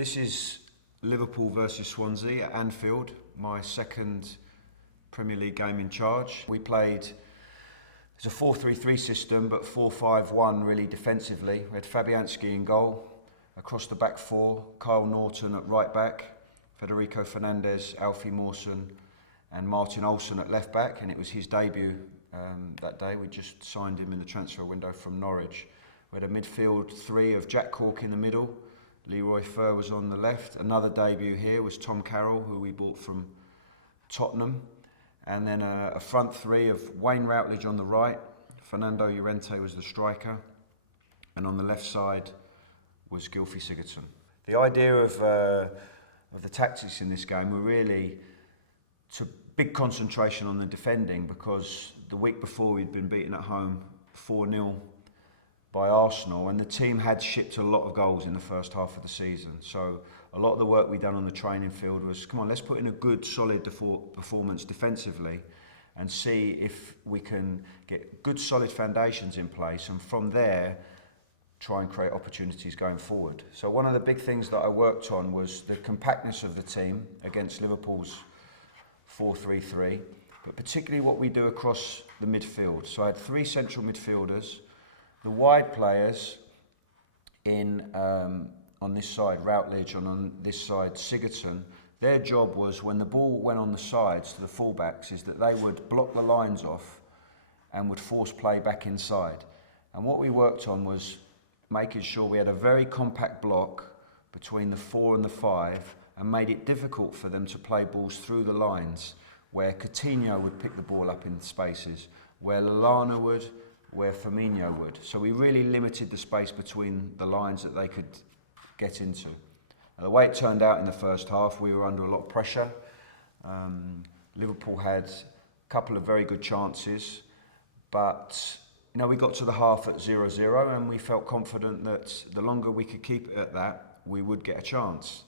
This is Liverpool versus Swansea at Anfield, my second Premier League game in charge. We played, it's a 4-3-3 system, but 4-5-1 really defensively. We had Fabianski in goal, across the back four, Kyle Norton at right back, Federico Fernandez, Alfie Mawson and Martin Olsson at left back, and it was his debut that day. We just signed him in the transfer window from Norwich. We had a midfield three of Jack Cork in the middle, Leroy Fer was on the left. Another debut here was Tom Carroll, who we bought from Tottenham. And then a front three of Wayne Routledge on the right, Fernando Llorente was the striker, and on the left side was Gylfi Sigurdsson. The idea of the tactics in this game were really to big concentration on the defending, because the week before we'd been beaten at home 4-0 by Arsenal, and the team had shipped a lot of goals in the first half of the season. So a lot of the work we'd done on the training field was, come on, let's put in a good solid performance defensively and see if we can get good solid foundations in place, and from there try and create opportunities going forward. So one of the big things that I worked on was the compactness of the team against Liverpool's 4-3-3, but particularly what we do across the midfield. So I had three central midfielders, the wide players in on this side, Routledge, and on this side, Sigurdsson. Their job was, when the ball went on the sides to the fullbacks, is that they would block the lines off and would force play back inside. And what we worked on was making sure we had a very compact block between the 4 and the 5, and made it difficult for them to play balls through the lines, where Coutinho would pick the ball up in spaces, where Lallana would, where Firmino would. So we really limited the space between the lines that they could get into. And the way it turned out in the first half, we were under a lot of pressure. Liverpool had a couple of very good chances, but we got to the half at 0-0, and we felt confident that the longer we could keep it at that, we would get a chance.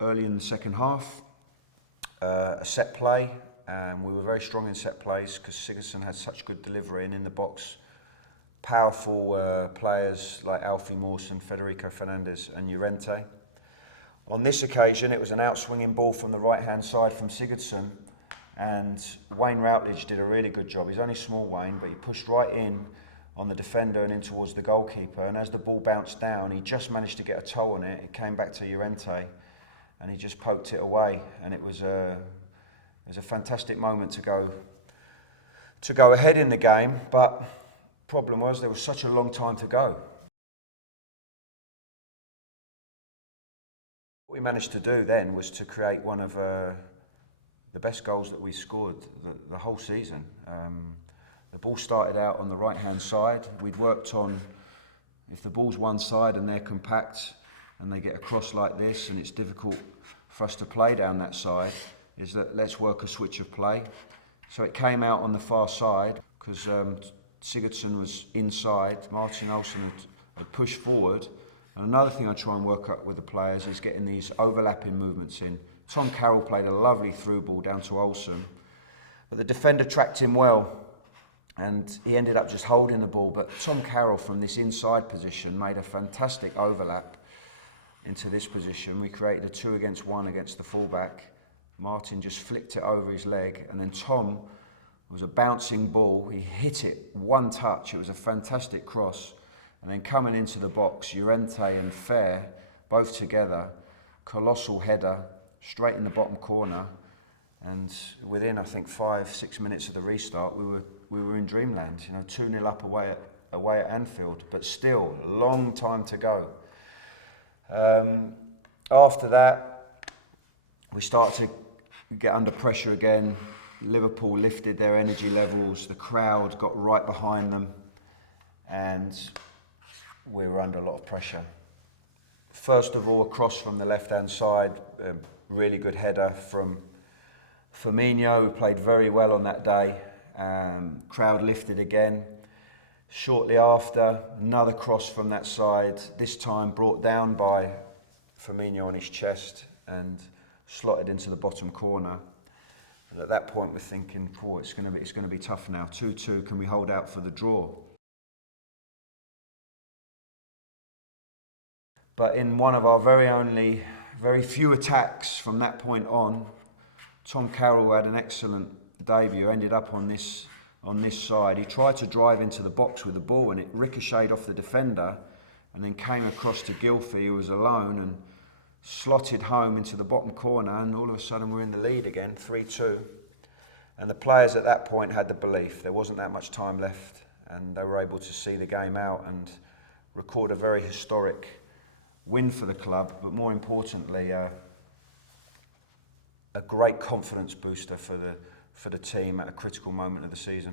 Early in the second half, a set play, and we were very strong in set plays because Sigurdsson had such good delivery, and in the box, powerful players like Alfie Mawson, Federico Fernandez and Llorente. On this occasion, it was an outswinging ball from the right-hand side from Sigurdsson, and Wayne Routledge did a really good job. He's only small, Wayne, but he pushed right in on the defender and in towards the goalkeeper, and as the ball bounced down, he just managed to get a toe on it. It came back to Llorente, and he just poked it away, and it was a fantastic moment to go ahead in the game. But problem was there was such a long time to go. What we managed to do then was to create one of the best goals that we scored the whole season. The ball started out on the right-hand side. We'd worked on, if the ball's one side and they're compact and they get across like this and it's difficult for us to play down that side, is that let's work a switch of play. So it came out on the far side because Sigurdsson was inside, Martin Olsson had pushed forward. And another thing I try and work up with the players is getting these overlapping movements in. Tom Carroll played a lovely through ball down to Olsson, but the defender tracked him well, and he ended up just holding the ball. But Tom Carroll, from this inside position, made a fantastic overlap into this position. We created a 2-against-1 against the fullback. Martin just flicked it over his leg, and then Tom was a bouncing ball. He hit it one touch. It was a fantastic cross. And then coming into the box, Llorente and Fer, both together, colossal header, straight in the bottom corner. And within, I think, 5-6 minutes of the restart, we were in dreamland. 2-0 up away at Anfield, but still a long time to go. After that, we started to get under pressure again. Liverpool lifted their energy levels. The crowd got right behind them, and we were under a lot of pressure. First of all, across from the left-hand side, a really good header from Firmino, who played very well on that day. Crowd lifted again. Shortly after, another cross from that side, this time brought down by Firmino on his chest and slotted into the bottom corner. And at that point, we're thinking, it's going to be tough now. 2-2, can we hold out for the draw? But in one of our very few attacks from that point on, Tom Carroll had an excellent debut, ended up on this side. He tried to drive into the box with the ball and it ricocheted off the defender and then came across to Gylfi, who was alone, and slotted home into the bottom corner, and all of a sudden we're in the lead again, 3-2. And the players at that point had the belief. There wasn't that much time left and they were able to see the game out and record a very historic win for the club, but more importantly, a great confidence booster for the team at a critical moment of the season.